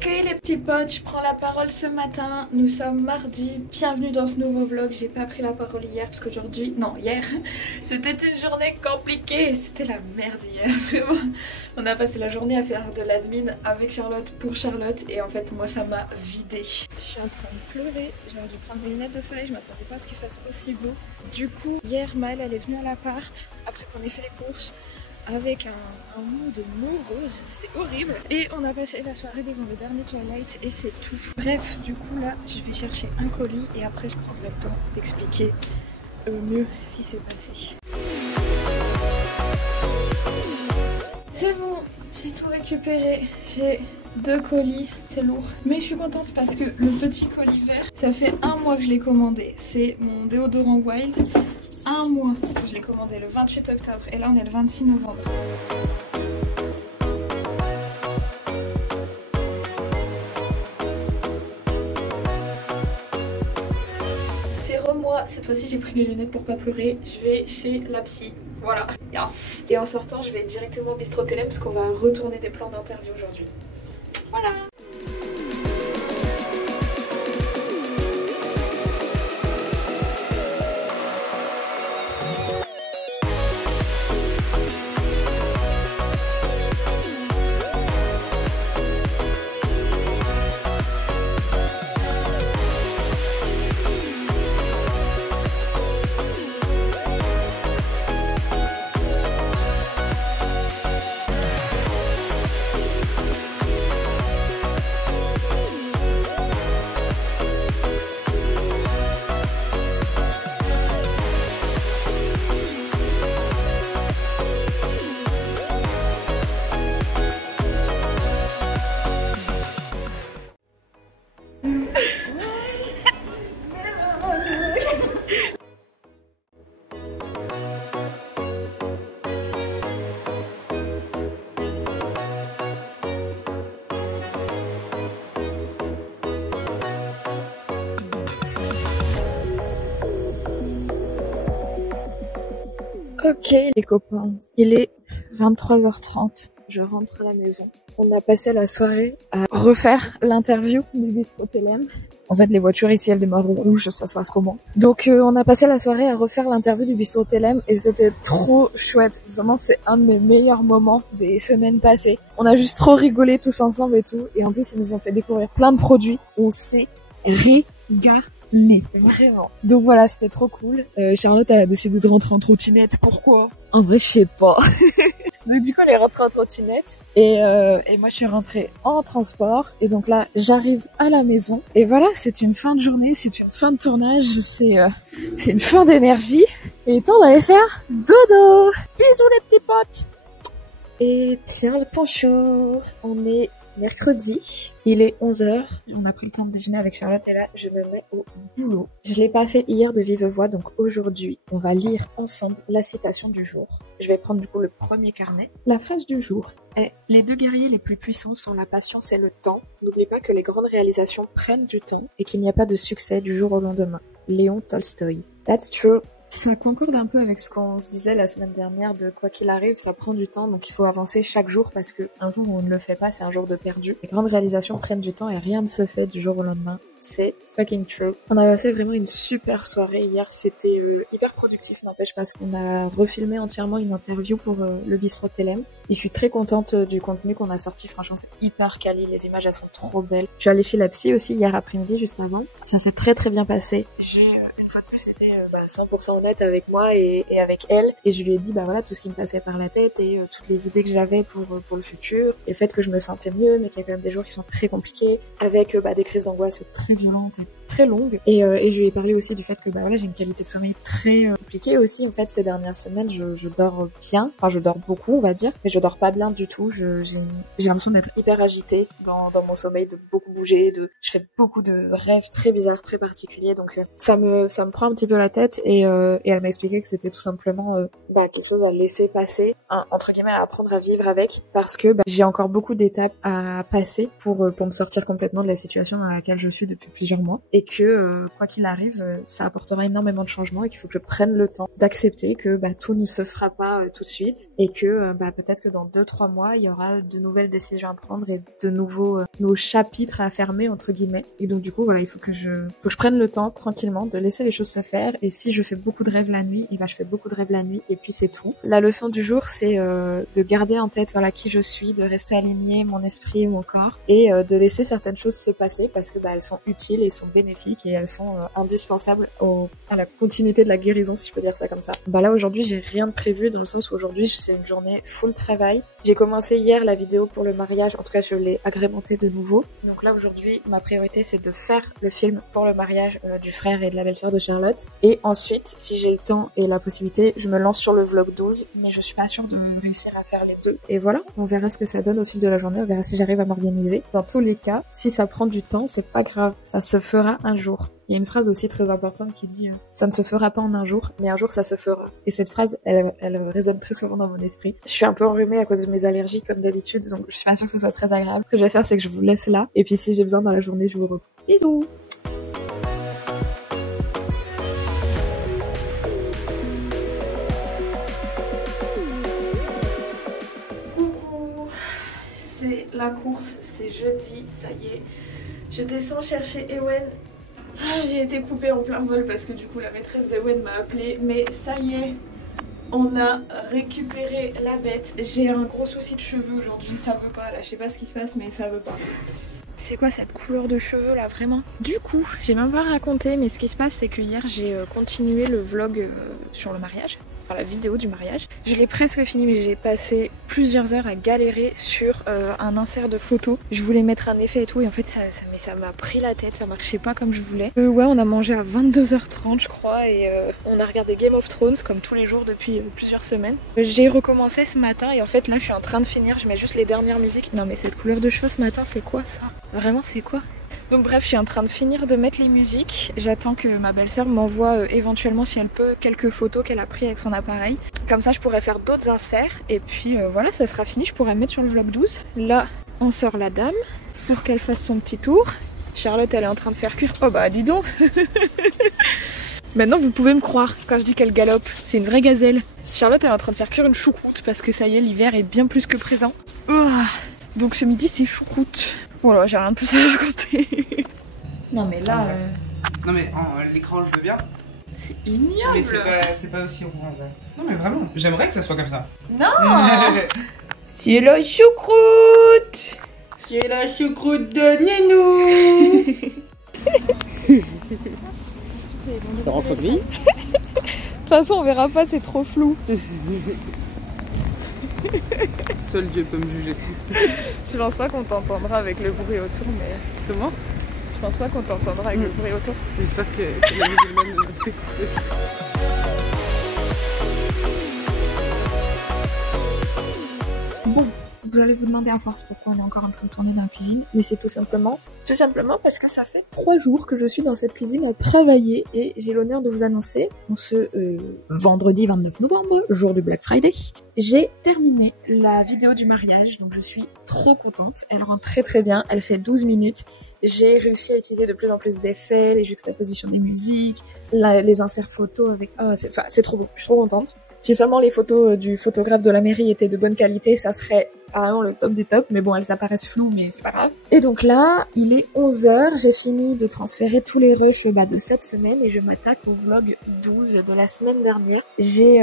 Ok les petits potes, je prends la parole ce matin, nous sommes mardi, bienvenue dans ce nouveau vlog. J'ai pas pris la parole hier parce qu'aujourd'hui, non hier, c'était une journée compliquée, c'était la merde hier, vraiment. On a passé la journée à faire de l'admin avec Charlotte pour Charlotte et en fait moi ça m'a vidé. Je suis en train de pleurer, j'aurais dû prendre mes lunettes de soleil, je m'attendais pas à ce qu'il fasse aussi beau. Du coup, hier Maëlle elle est venue à l'appart, après qu'on ait fait les courses, avec un mood morose, c'était horrible. Et on a passé la soirée devant le dernier Twilight et c'est tout. Bref, du coup là, je vais chercher un colis et après je prendrai le temps d'expliquer mieux ce qui s'est passé. C'est bon, j'ai tout récupéré. J'ai 2 colis, c'est lourd. Mais je suis contente parce que le petit colis vert, ça fait 1 mois que je l'ai commandé. C'est mon déodorant Wild. 1 mois. Je l'ai commandé le 28 octobre et là on est le 26 novembre. C'est re-moi. Cette fois-ci j'ai pris les lunettes pour pas pleurer. Je vais chez la psy. Voilà. Yes. Et en sortant je vais directement au Bistrot Télém parce qu'on va retourner des plans d'interview aujourd'hui. Voilà. Ok les copains, il est 23h30, je rentre à la maison. On a passé la soirée à refaire l'interview du Bistrot Télém. En fait les voitures ici elles démarrent au rouge, ça se passe comment. Donc on a passé la soirée à refaire l'interview du Bistrot Télém et c'était trop chouette. Vraiment c'est un de mes meilleurs moments des semaines passées. On a juste trop rigolé tous ensemble et tout. Et en plus ils nous ont fait découvrir plein de produits. On s'est régalé. Vraiment. Donc voilà, c'était trop cool. Charlotte elle a décidé de rentrer en trottinette. Pourquoi? En vrai, je sais pas. Donc du coup, elle est rentrée en trottinette et moi je suis rentrée en transport. Et donc là, j'arrive à la maison. Et voilà, c'est une fin de journée, c'est une fin de tournage, c'est une fin d'énergie. Et temps d'aller faire dodo. Bisous les petits potes. Et tiens le bonjour. On est mercredi, il est 11h, on a pris le temps de déjeuner avec Charlotte et là je me mets au boulot. Je l'ai pas fait hier de vive voix, donc aujourd'hui on va lire ensemble la citation du jour. Je vais prendre du coup le premier carnet. La phrase du jour est: les 2 guerriers les plus puissants sont la patience et le temps. N'oublie pas que les grandes réalisations prennent du temps et qu'il n'y a pas de succès du jour au lendemain. Léon Tolstoï. That's true. Ça concorde un peu avec ce qu'on se disait la semaine dernière de quoi qu'il arrive, ça prend du temps, donc il faut avancer chaque jour parce que un jour où on ne le fait pas, c'est un jour de perdu. Les grandes réalisations prennent du temps et rien ne se fait du jour au lendemain. C'est fucking true. On a passé vraiment une super soirée hier, c'était hyper productif, n'empêche, parce qu'on a refilmé entièrement une interview pour le Bistrot Télém. Et je suis très contente du contenu qu'on a sorti, franchement c'est hyper quali, les images elles sont trop belles. Je suis allée chez la psy aussi hier après-midi juste avant, ça s'est très bien passé. J'ai une fois de plus été 100% honnête avec moi et avec elle, et je lui ai dit bah voilà tout ce qui me passait par la tête et toutes les idées que j'avais pour le futur, et le fait que je me sentais mieux mais qu'il y a quand même des jours qui sont très compliqués avec des crises d'angoisse très violentes et très longues, et je lui ai parlé aussi du fait que bah voilà j'ai une qualité de sommeil très compliquée aussi en fait ces dernières semaines. Je dors bien, enfin je dors beaucoup on va dire, mais je dors pas bien du tout. J'ai l'impression d'être hyper agitée dans mon sommeil, de beaucoup bouger, je fais beaucoup de rêves très bizarres, très particuliers, donc ça me prend un petit peu la tête, et elle m'a expliqué que c'était tout simplement quelque chose à laisser passer, entre guillemets à apprendre à vivre avec, parce que j'ai encore beaucoup d'étapes à passer pour me sortir complètement de la situation dans laquelle je suis depuis plusieurs mois, et que quoi qu'il arrive, ça apportera énormément de changements et qu'il faut que je prenne le temps d'accepter que tout ne se fera pas tout de suite et que peut-être que dans 2-3 mois, il y aura de nouvelles décisions à prendre et de nouveaux chapitres à fermer entre guillemets. Et donc du coup, voilà, il faut que je prenne le temps tranquillement de laisser les choses se faire. Et si je fais beaucoup de rêves la nuit, et je fais beaucoup de rêves la nuit et puis c'est tout. La leçon du jour, c'est de garder en tête qui je suis, de rester aligné mon esprit, mon corps et de laisser certaines choses se passer parce que elles sont utiles et sont bénéfiques et elles sont indispensables à la continuité de la guérison, si je peux dire ça comme ça. Là aujourd'hui, j'ai rien de prévu dans le sens où aujourd'hui c'est une journée full travail. J'ai commencé hier la vidéo pour le mariage, en tout cas je l'ai agrémentée de nouveau. Donc là aujourd'hui, ma priorité c'est de faire le film pour le mariage du frère et de la belle-sœur de Charlotte. Et ensuite, si j'ai le temps et la possibilité, je me lance sur le vlog 12, mais je suis pas sûre de réussir à faire les deux. Et voilà, on verra ce que ça donne au fil de la journée, on verra si j'arrive à m'organiser. Dans tous les cas, si ça prend du temps, c'est pas grave, ça se fera un jour. Il y a une phrase aussi très importante qui dit ça ne se fera pas en un jour, mais un jour ça se fera. Et cette phrase, elle résonne très souvent dans mon esprit. Je suis un peu enrhumée à cause de mes allergies comme d'habitude, donc je suis pas sûre que ce soit très agréable. Ce que je vais faire, c'est que je vous laisse là, et puis si j'ai besoin dans la journée, je vous reprends. Bisous! C'est la course, c'est jeudi, ça y est. Je descends chercher Ewen. J'ai été coupée en plein vol parce que du coup la maîtresse d'Ewen m'a appelée. Mais ça y est, on a récupéré la bête. J'ai un gros souci de cheveux aujourd'hui, ça veut pas. Là, je sais pas ce qui se passe, mais ça veut pas. C'est quoi cette couleur de cheveux là, vraiment? Du coup, j'ai même pas raconté, mais ce qui se passe, c'est que hier j'ai continué le vlog sur le mariage. La vidéo du mariage. Je l'ai presque fini, mais j'ai passé plusieurs heures à galérer sur un insert de photos. Je voulais mettre un effet et tout, et en fait ça m'a pris la tête, ça marchait pas comme je voulais. Ouais, on a mangé à 22h30 je crois, et on a regardé Game of Thrones comme tous les jours depuis plusieurs semaines. J'ai recommencé ce matin et en fait là je suis en train de finir, je mets juste les dernières musiques. Non mais cette couleur de cheveux ce matin, c'est quoi ça? Vraiment, c'est quoi? Donc bref, je suis en train de finir de mettre les musiques. J'attends que ma belle-sœur m'envoie éventuellement, si elle peut, quelques photos qu'elle a prises avec son appareil. Comme ça, je pourrais faire d'autres inserts. Et puis voilà, ça sera fini. Je pourrais mettre sur le vlog 12. Là, on sort la dame pour qu'elle fasse son petit tour. Charlotte, elle est en train de faire cuire. Oh bah dis donc. Maintenant, vous pouvez me croire quand je dis qu'elle galope. C'est une vraie gazelle. Charlotte, elle est en train de faire cuire une choucroute parce que ça y est, l'hiver est bien plus que présent. Oh. Donc ce midi, c'est choucroute. Voilà, j'ai rien de plus à raconter. Non mais là... Non mais l'écran je veux bien. C'est ignoble. Mais c'est pas aussi orange. Non mais vraiment, j'aimerais que ça soit comme ça. Non. C'est la choucroute. C'est la choucroute de Nénou. Ça rentre gris. De toute façon on verra pas, c'est trop flou. Seul Dieu peut me juger. Je pense pas qu'on t'entendra avec le bruit autour, mais... Comment? Je pense pas qu'on t'entendra avec le bruit autour. J'espère que la musulmane ne m'a pas écouté. Bon, vous allez vous demander à force pourquoi on est encore en train de tourner dans la cuisine, mais c'est tout simplement parce que ça fait 3 jours que je suis dans cette cuisine à travailler et j'ai l'honneur de vous annoncer, en ce vendredi 29 novembre, jour du Black Friday, j'ai terminé la vidéo du mariage, donc je suis trop contente. Elle rend très très bien, elle fait 12 minutes. J'ai réussi à utiliser de plus en plus d'effets, les juxtapositions des musiques, les inserts photos avec... Oh, c'est trop beau, je suis trop contente. Si seulement les photos du photographe de la mairie étaient de bonne qualité, ça serait vraiment le top du top. Mais bon, elles apparaissent floues, mais c'est pas grave. Et donc là, il est 11h. J'ai fini de transférer tous les rushs de cette semaine et je m'attaque au vlog 12 de la semaine dernière. J'ai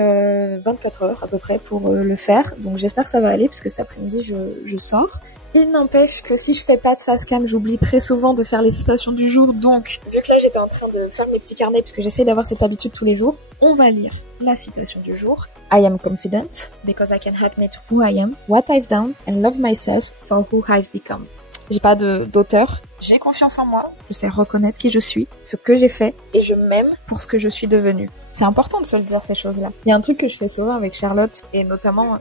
24 heures à peu près pour le faire. Donc j'espère que ça va aller parce que cet après-midi, je sors. Il n'empêche que si je fais pas de face cam, j'oublie très souvent de faire les citations du jour. Donc, vu que là j'étais en train de faire mes petits carnets parce que j'essaie d'avoir cette habitude tous les jours, on va lire la citation du jour. I am confident because I can admit who I am, what I've done, and love myself for who I've become. J'ai pas d'auteur. J'ai confiance en moi. Je sais reconnaître qui je suis, ce que j'ai fait, et je m'aime pour ce que je suis devenue. C'est important de se le dire, ces choses-là. Il y a un truc que je fais souvent avec Charlotte, et notamment...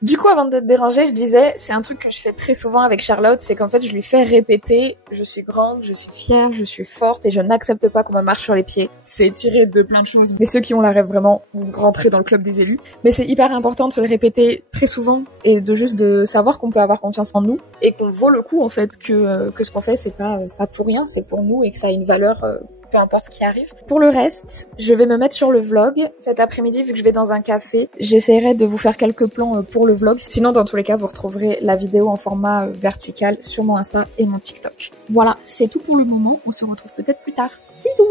Du coup, avant d'être dérangée, je disais, c'est un truc que je fais très souvent avec Charlotte, c'est qu'en fait, je lui fais répéter, je suis grande, je suis fière, je suis forte et je n'accepte pas qu'on me marche sur les pieds. C'est tiré de plein de choses. Mais ceux qui ont la rêve vraiment, vous rentrez dans le club des élus. Mais c'est hyper important de se le répéter très souvent et de juste de savoir qu'on peut avoir confiance en nous et qu'on vaut le coup, en fait, que ce qu'on fait, c'est pas pour rien, c'est pour nous et que ça a une valeur, peu importe ce qui arrive. Pour le reste, je vais me mettre sur le vlog. Cet après-midi, vu que je vais dans un café, j'essaierai de vous faire quelques plans pour le vlog. Sinon, dans tous les cas, vous retrouverez la vidéo en format vertical sur mon Insta et mon TikTok. Voilà, c'est tout pour le moment. On se retrouve peut-être plus tard. Bisous!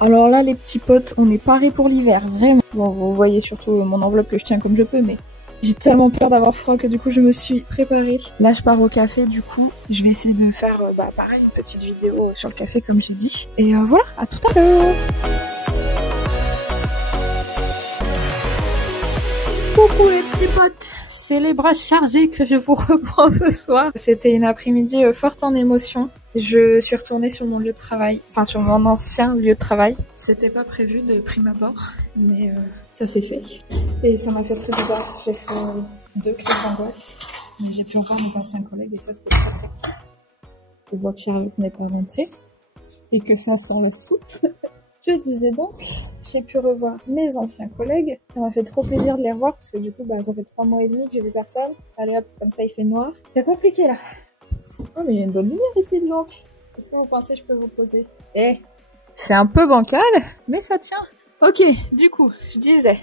Alors là, les petits potes, on est parés pour l'hiver, vraiment. Bon, vous voyez surtout mon enveloppe que je tiens comme je peux, mais j'ai tellement peur d'avoir froid que du coup je me suis préparée. Là je pars au café, du coup je vais essayer de faire pareil, une petite vidéo sur le café comme j'ai dit. Et voilà, à tout à l'heure. Coucou les petits potes, c'est les bras chargés que je vous reprends ce soir. C'était une après-midi forte en émotions. Je suis retournée sur mon lieu de travail, enfin sur mon ancien lieu de travail. C'était pas prévu de prime abord, mais ça s'est fait. Et ça m'a fait très bizarre. J'ai fait 2 crises d'angoisse, mais j'ai pu revoir mes anciens collègues et ça c'était très très cool. Je vois que Charlotte n'est pas rentrée et que ça sent la soupe. Je disais donc, j'ai pu revoir mes anciens collègues. Ça m'a fait trop plaisir de les revoir parce que du coup, ça fait 3 mois et demi que j'ai vu personne. Allez hop, comme ça il fait noir. C'est compliqué là. Oh mais il y a une bonne lumière ici donc. Qu'est-ce que vous pensez je peux vous poser? C'est un peu bancal, mais ça tient. Ok, du coup, je disais,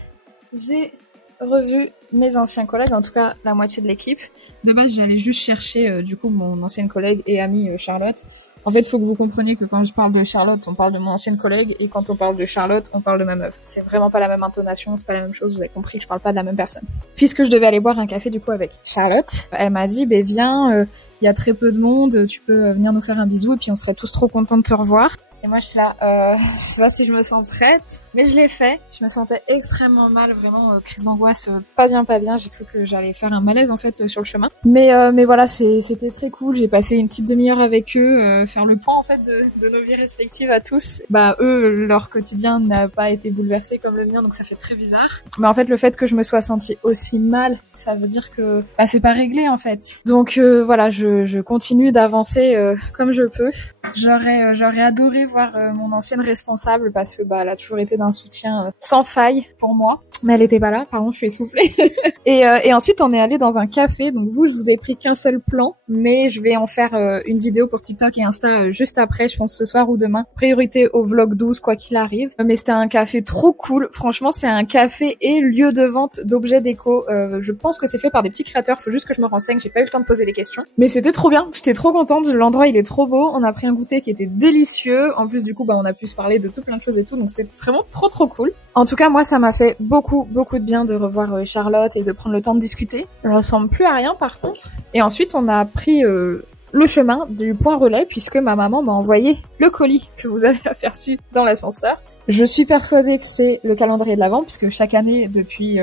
j'ai revu mes anciens collègues, en tout cas la moitié de l'équipe. De base, j'allais juste chercher du coup mon ancienne collègue et amie Charlotte. En fait, il faut que vous compreniez que quand je parle de Charlotte, on parle de mon ancienne collègue, et quand on parle de Charlotte, on parle de ma meuf. C'est vraiment pas la même intonation, c'est pas la même chose, vous avez compris que je parle pas de la même personne. Puisque je devais aller boire un café du coup avec Charlotte, elle m'a dit, viens, il y a très peu de monde, tu peux venir nous faire un bisou, et puis on serait tous trop contents de te revoir. Et moi, je suis là, je sais pas si je me sens prête, mais je l'ai fait. Je me sentais extrêmement mal, vraiment, crise d'angoisse, pas bien. J'ai cru que j'allais faire un malaise, en fait, sur le chemin. Mais voilà, c'était très cool. J'ai passé une petite demi-heure avec eux, faire le point, en fait, de nos vies respectives à tous. Eux, leur quotidien n'a pas été bouleversé comme le mien, donc ça fait très bizarre. Mais en fait, le fait que je me sois sentie aussi mal, ça veut dire que, c'est pas réglé, en fait. Donc, voilà, je continue d'avancer, comme je peux. J'aurais adoré voir mon ancienne responsable parce que elle a toujours été d'un soutien sans faille pour moi. Mais elle était pas là, pardon, je suis essoufflée. et ensuite on est allé dans un café, donc je vous ai pris qu'un seul plan, mais je vais en faire une vidéo pour TikTok et Insta juste après, je pense ce soir ou demain. Priorité au vlog 12 quoi qu'il arrive. Mais c'était un café trop cool, franchement c'est un café et lieu de vente d'objets déco. Je pense que c'est fait par des petits créateurs, faut juste que je me renseigne, j'ai pas eu le temps de poser les questions. Mais c'était trop bien, j'étais trop contente, l'endroit il est trop beau, on a pris un goûter qui était délicieux. En plus du coup on a pu se parler de tout plein de choses et tout, donc c'était vraiment trop cool. En tout cas moi ça m'a fait beaucoup de bien de revoir Charlotte et de prendre le temps de discuter. Je ressemble plus à rien par contre. Et ensuite on a pris le chemin du point relais puisque ma maman m'a envoyé le colis que vous avez aperçu dans l'ascenseur. Je suis persuadée que c'est le calendrier de l'Avent puisque chaque année depuis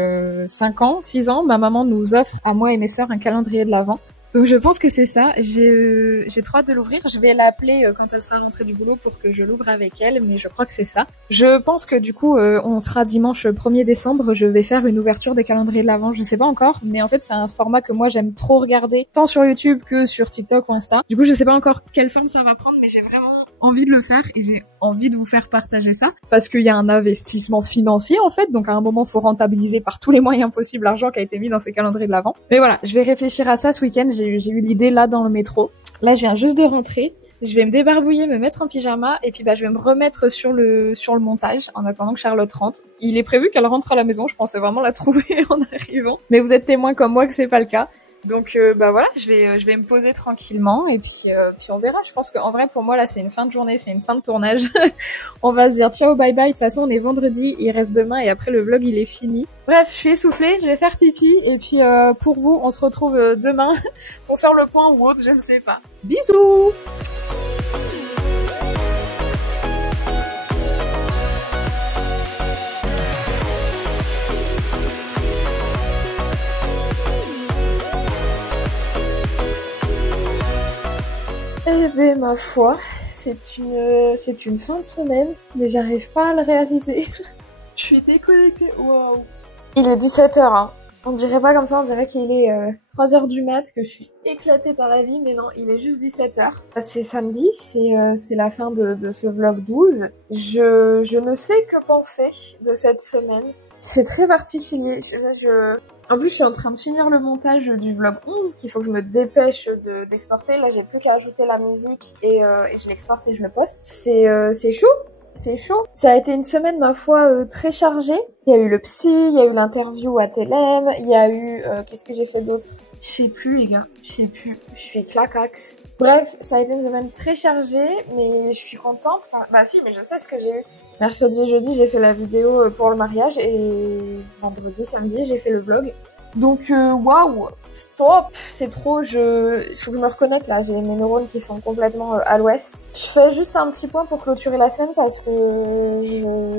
5 ans, 6 ans, ma maman nous offre à moi et mes sœurs un calendrier de l'Avent. Donc je pense que c'est ça, j'ai trop hâte de l'ouvrir, je vais l'appeler quand elle sera rentrée du boulot pour que je l'ouvre avec elle, mais je crois que c'est ça. Je pense que du coup on sera dimanche 1er décembre, je vais faire une ouverture des calendriers de l'Avent, je sais pas encore, mais en fait c'est un format que moi j'aime trop regarder, tant sur YouTube que sur TikTok ou Insta. Du coup je sais pas encore quelle forme ça va prendre, mais j'ai vraiment envie de le faire et j'ai envie de vous faire partager ça parce qu'il y a un investissement financier en fait, donc à un moment faut rentabiliser par tous les moyens possibles l'argent qui a été mis dans ces calendriers de l'Avent. Mais voilà, je vais réfléchir à ça ce week-end, j'ai eu l'idée là dans le métro. Là je viens juste de rentrer, je vais me débarbouiller, me mettre en pyjama et puis je vais me remettre sur le montage en attendant que Charlotte rentre. Il est prévu qu'elle rentre à la maison, je pensais vraiment la trouver en arrivant, mais vous êtes témoins comme moi que c'est pas le cas. Donc voilà, je vais me poser tranquillement et puis on verra. Je pense qu'en vrai pour moi là c'est une fin de journée, c'est une fin de tournage. On va se dire ciao bye bye. De toute façon on est vendredi, il reste demain et après le vlog il est fini. Bref, je suis essoufflée, je vais faire pipi et puis pour vous on se retrouve demain pour faire le point ou autre, je ne sais pas. Bisous. Eh ben ma foi, c'est une fin de semaine, mais j'arrive pas à le réaliser. Je suis déconnectée, waouh. Il est 17h, hein. On dirait pas comme ça, on dirait qu'il est 3h du mat, que je suis éclatée par la vie, mais non, il est juste 17h. C'est samedi, c'est la fin de ce vlog 12. Je ne sais que penser de cette semaine. C'est très particulier. En plus, je suis en train de finir le montage du vlog 11, qu'il faut que je me dépêche d'exporter. Là, j'ai plus qu'à ajouter la musique et je l'exporte et je le poste. C'est chaud. C'est chaud. Ça a été une semaine, ma foi, très chargée. Il y a eu le psy, il y a eu l'interview à Télém, il y a eu... qu'est-ce que j'ai fait d'autre? Je sais plus, les gars. Je sais plus. Je suis claquax. Bref, ça a été une semaine très chargée, mais je suis contente. Enfin, bah si, mais je sais ce que j'ai eu. Mercredi et jeudi, j'ai fait la vidéo pour le mariage et vendredi, samedi, j'ai fait le vlog. Donc, waouh, stop, c'est trop, il faut que je me reconnecte là, j'ai mes neurones qui sont complètement à l'ouest. Je fais juste un petit point pour clôturer la semaine parce que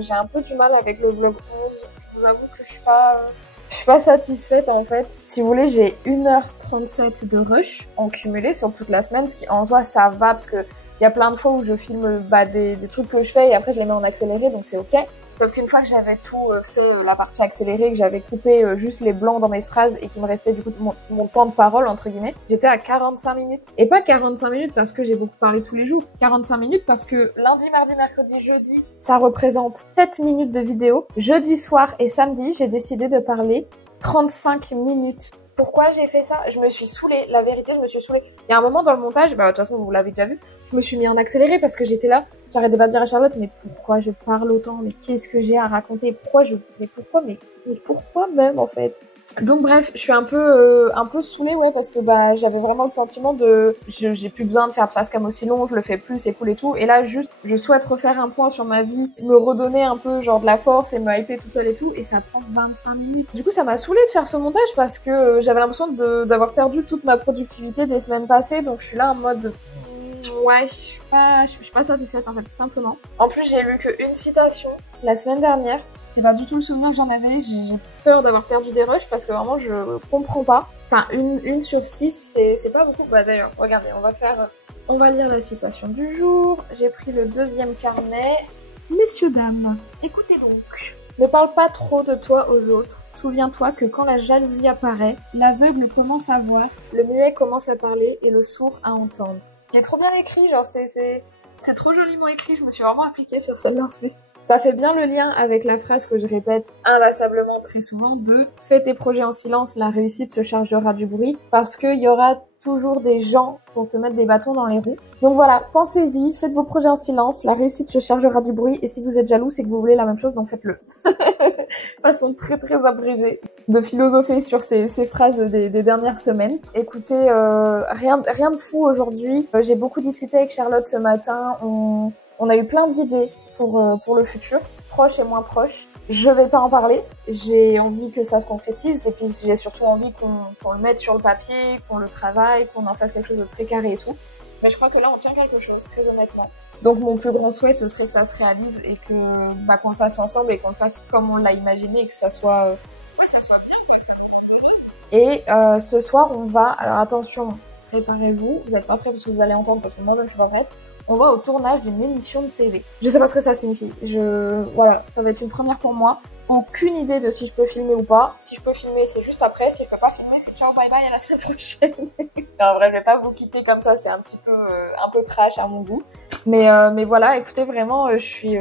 j'ai un peu du mal avec le vlog 11. Je vous avoue que je suis pas satisfaite en fait. Si vous voulez, j'ai 1h37 de rush en cumulé sur toute la semaine, ce qui en soi ça va parce que il y a plein de fois où je filme des trucs que je fais et après je les mets en accéléré, donc c'est ok. Sauf qu'une fois que j'avais tout fait, la partie accélérée, que j'avais coupé juste les blancs dans mes phrases et qu'il me restait du coup mon temps de parole, entre guillemets, j'étais à 45 minutes. Et pas 45 minutes parce que j'ai beaucoup parlé tous les jours, 45 minutes parce que lundi, mardi, mercredi, jeudi, ça représente 7 minutes de vidéo. Jeudi soir et samedi, j'ai décidé de parler 35 minutes. Pourquoi j'ai fait ça? Je me suis saoulée, la vérité, je me suis saoulée. Il y a un moment dans le montage, bah de toute façon vous l'avez déjà vu, je me suis mis en accéléré parce que j'étais là, j'arrêtais pas de dire à Charlotte, mais pourquoi je parle autant, mais qu'est-ce que j'ai à raconter, mais pourquoi même en fait. Donc bref, je suis un peu saoulée, ouais, parce que bah j'avais vraiment le sentiment j'ai plus besoin de faire de facecam aussi long, je le fais plus, c'est cool et tout. Et là juste, je souhaite refaire un point sur ma vie, me redonner un peu genre de la force et me hyper toute seule et tout, et ça prend 25 minutes. Du coup, ça m'a saoulée de faire ce montage parce que j'avais l'impression d'avoir perdu toute ma productivité des semaines passées, donc je suis là en mode ouais, je suis pas satisfaite en fait, tout simplement. En plus, j'ai lu qu'une citation la semaine dernière. C'est pas du tout le souvenir que j'en avais, j'ai peur d'avoir perdu des rushs parce que vraiment je comprends pas. Enfin, une sur 6, c'est pas beaucoup. Bah d'ailleurs, regardez, on va lire la citation du jour. J'ai pris le deuxième carnet. Messieurs, dames, écoutez donc. Ne parle pas trop de toi aux autres. Souviens-toi que quand la jalousie apparaît, l'aveugle commence à voir, le muet commence à parler et le sourd à entendre. Il est trop bien écrit, genre c'est trop joliment écrit, je me suis vraiment appliquée sur celle-là en plus. Ça fait bien le lien avec la phrase que je répète inlassablement très souvent de « Fais tes projets en silence, la réussite se chargera du bruit » parce qu'il y aura toujours des gens pour te mettre des bâtons dans les roues. Donc voilà, pensez-y, faites vos projets en silence, la réussite se chargera du bruit et si vous êtes jaloux, c'est que vous voulez la même chose, donc faites-le. Façon très très abrégée de philosopher sur ces phrases des dernières semaines. Écoutez, rien de fou aujourd'hui. J'ai beaucoup discuté avec Charlotte ce matin, on a eu plein d'idées pour le futur, proche et moins proche. Je vais pas en parler, j'ai envie que ça se concrétise et puis j'ai surtout envie qu'on le mette sur le papier, qu'on le travaille, qu'on en fasse quelque chose de très carré et tout. Mais je crois que là on tient quelque chose, très honnêtement. Donc mon plus grand souhait ce serait que ça se réalise et que qu'on le fasse ensemble et qu'on le fasse comme on l'a imaginé et que ça soit ça soit bien. Et ce soir on va, alors attention, préparez-vous, vous êtes pas prêts parce que vous allez entendre parce que moi-même je suis pas prête. On va au tournage d'une émission de TV. Je sais pas ce que ça signifie. Voilà, ça va être une première pour moi. Aucune idée de si je peux filmer ou pas. Si je peux filmer, c'est juste après. Si je peux pas filmer, c'est ciao, bye bye, à la semaine prochaine. Non, en vrai, je vais pas vous quitter comme ça. C'est un peu trash à mon goût. Mais voilà, écoutez, vraiment, je suis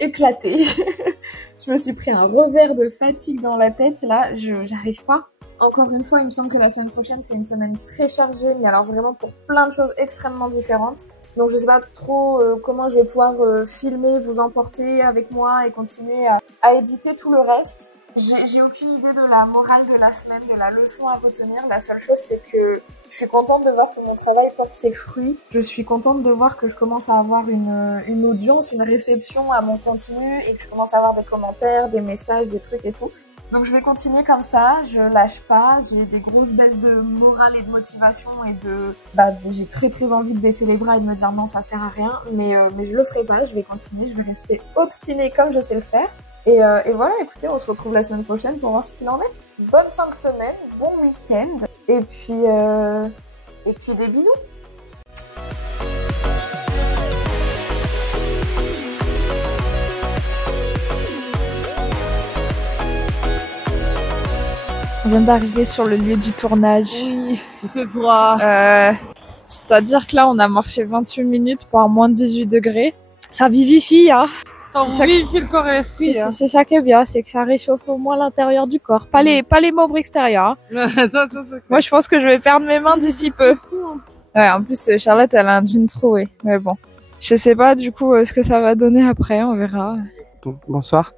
éclatée. Je me suis pris un revers de fatigue dans la tête. Là, j'arrive pas. Encore une fois, il me semble que la semaine prochaine, c'est une semaine très chargée. Mais alors vraiment pour plein de choses extrêmement différentes. Donc je sais pas trop comment je vais pouvoir filmer, vous emporter avec moi et continuer à éditer tout le reste. J'ai aucune idée de la morale de la semaine, de la leçon à retenir. La seule chose c'est que je suis contente de voir que mon travail porte ses fruits. Je suis contente de voir que je commence à avoir une audience, une réception à mon contenu et que je commence à avoir des commentaires, des messages, des trucs et tout. Donc je vais continuer comme ça, je lâche pas, j'ai des grosses baisses de morale et de motivation et j'ai très très envie de baisser les bras et de me dire non ça sert à rien, mais je le ferai pas, je vais continuer, je vais rester obstinée comme je sais le faire. Et voilà, écoutez, on se retrouve la semaine prochaine pour voir ce qu'il en est. Bonne fin de semaine, bon week-end, et puis des bisous. vient d'arriver sur le lieu du tournage. Oui, il fait froid. C'est-à-dire que là, on a marché 28 minutes par moins 18 degrés. Ça vivifie, hein. Ça vivifie le corps et l'esprit. C'est ça qui est bien, c'est que ça réchauffe au moins l'intérieur du corps. Pas les membres extérieurs. Hein. ça. Moi, je pense que je vais perdre mes mains d'ici peu. Ouais, en plus, Charlotte, elle a un jean troué. Mais bon. Je sais pas, du coup, ce que ça va donner après, on verra. Bonsoir.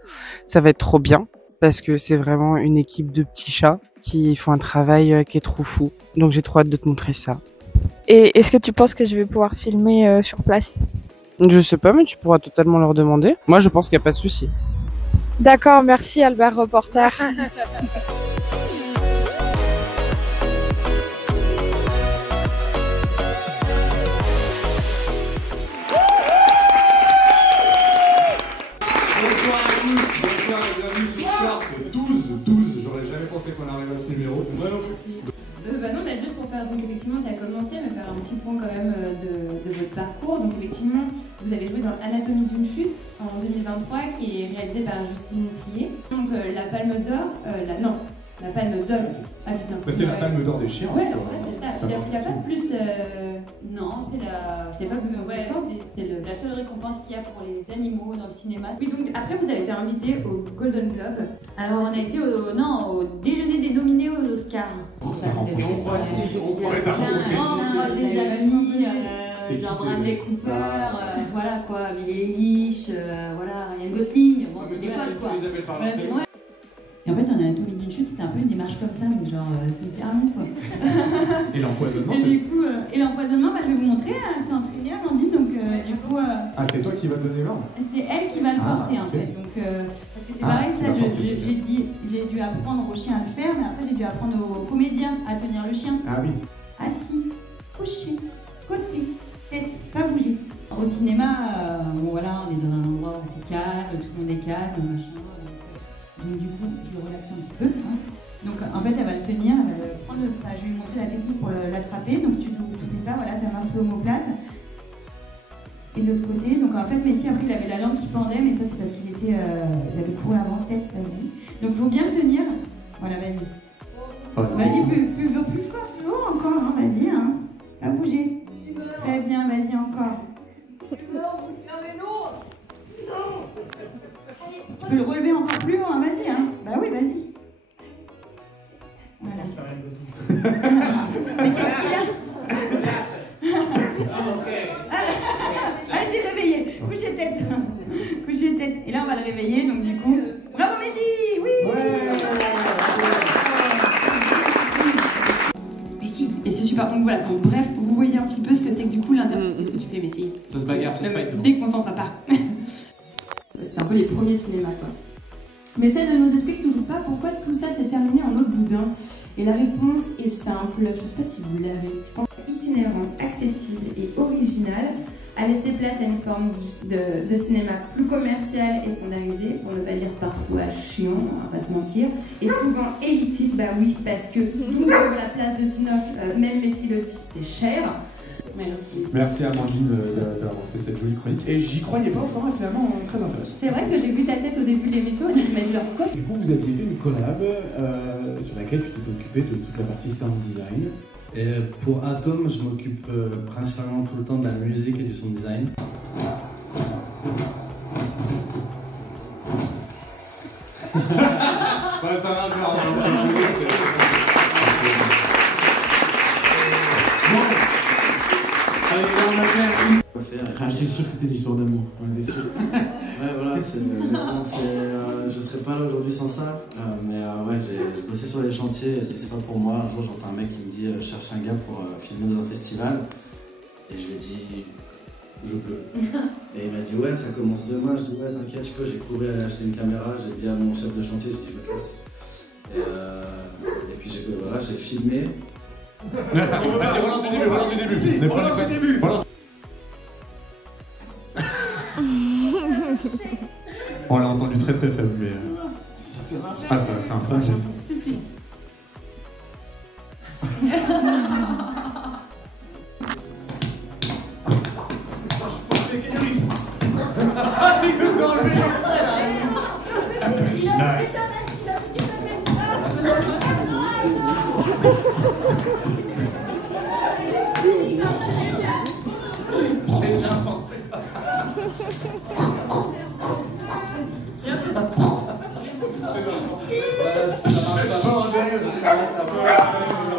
Ça va être trop bien parce que c'est vraiment une équipe de petits chats qui font un travail qui est trop fou. Donc j'ai trop hâte de te montrer ça. Et est-ce que tu penses que je vais pouvoir filmer sur place? Je sais pas, mais tu pourras totalement leur demander. Moi, je pense qu'il n'y a pas de souci. D'accord, merci Albert Reporter. Non, bah juste pour faire, donc effectivement, tu as commencé à me faire un petit point quand même de votre parcours. Donc effectivement, vous avez joué dans Anatomie d'une chute en 2023, qui est réalisé par Justine Trier. Donc la Palme d'Or, la Palme d'Or. Ah putain. Bah, c'est la Palme d'Or des chiens. Ouais, c'est ça. Il n'y a pas de plus. Non, c'est la. Il y a pas plus c'est la seule récompense qu'il y a pour les animaux dans le cinéma. Oui, donc après, vous avez été invité au Golden Globe. Alors, on a été au déjeuner des nominés aux Oscars. Des amis, genre Bradley Cooper, voilà quoi, Billie Eilish, voilà, Ryan Gosling, bon, c'est des potes quoi. Voilà, c'est moi. Et en fait, en Anatomie d'une chute, c'était un peu une démarche comme ça, mais genre, c'est carrément quoi. Et l'empoisonnement? Et du coup, l'empoisonnement, je vais vous montrer, c'est entraîné Amandine, donc du coup. Ah, c'est toi qui vas donner l'ordre? C'est elle qui va le porter en fait. Donc, parce que c'est pareil, ça, j'ai dû apprendre au chien à le faire, mais après, j'ai dû apprendre aux comédiens à tenir le chien. Ah oui. Assis, couché, côté, tête, pas bouger. Au cinéma, bon voilà, on est dans un endroit où c'est calme, tout le monde est calme, machin. Donc du coup, je vais relaxer un petit peu. Hein. Donc en fait, elle va le tenir, elle va prendre je vais lui montrer la technique pour l'attraper. Donc tu fais ça, voilà, ta main se l'omoplate. Et de l'autre côté, donc en fait, Messi, après, il avait la langue qui pendait, mais ça, c'est parce qu'il il avait couru avant tête, vas-y. Donc il faut bien le tenir. Voilà, vas-y. Oh, vas-y, plus haut encore, hein, vas-y, hein. Pas bouger. Très bien, vas-y encore. Tu peux le relever encore plus haut, hein, vas-y, hein. Bah oui, vas-y. Voilà. Mais qu'est-ce qu'il a Allez, réveillez. Couchez tête. Couchez tête. Et là, on va le réveiller, donc du coup... Bravo, Messi. Oui. Messi. Et c'est super. Donc voilà, donc, bref, vous voyez un petit peu ce que c'est que du coup l'interview. Qu'est-ce que tu fais, Messi? Ça se bagarre, ça se fight. Déconcentre à part. C'était un peu les premiers cinémas, quoi. Mais ça ne nous explique toujours pas pourquoi tout ça s'est terminé en eau de boudin. Et la réponse est simple, je ne sais pas si vous l'avez. Je pense itinérant, accessible et original, a laissé place à une forme de cinéma plus commercial et standardisé, pour ne pas dire parfois chiant, on va pas se mentir, et souvent élitiste, bah oui, parce que 12 € la place de Cinoche, même Messi le dit, c'est cher. Merci. Merci Amandine d'avoir fait cette jolie chronique. Et j'y croyais pas, au et finalement très intéressant. C'est vrai que j'ai vu ta tête au début de l'émission et tu m'as dit leur quoi. Du coup, vous aviez fait une collab sur laquelle tu t'es occupé de toute la partie sound design. Et pour Atom, je m'occupe principalement tout le temps de la musique et du sound design. Ouais, ça va bien. J'étais sûr que c'était l'histoire d'amour. On était sûr. Ouais, voilà, je serais pas là aujourd'hui sans ça. Mais ouais, j'ai bossé sur les chantiers. C'est pas pour moi. Un jour, j'entends un mec qui me dit cherche un gars pour filmer dans un festival. Et je lui ai dit je peux. Et il m'a dit ouais, ça commence demain. Je dis ouais, t'inquiète, je peux. J'ai couru aller acheter une caméra. J'ai dit à mon chef de chantier, je dis je me casse. Et puis j'ai filmé. Vas-y, relance du début. On l'a entendu très très faible, mais. Ah, ça va faire un sale gêne. Si. Nice. Ça va.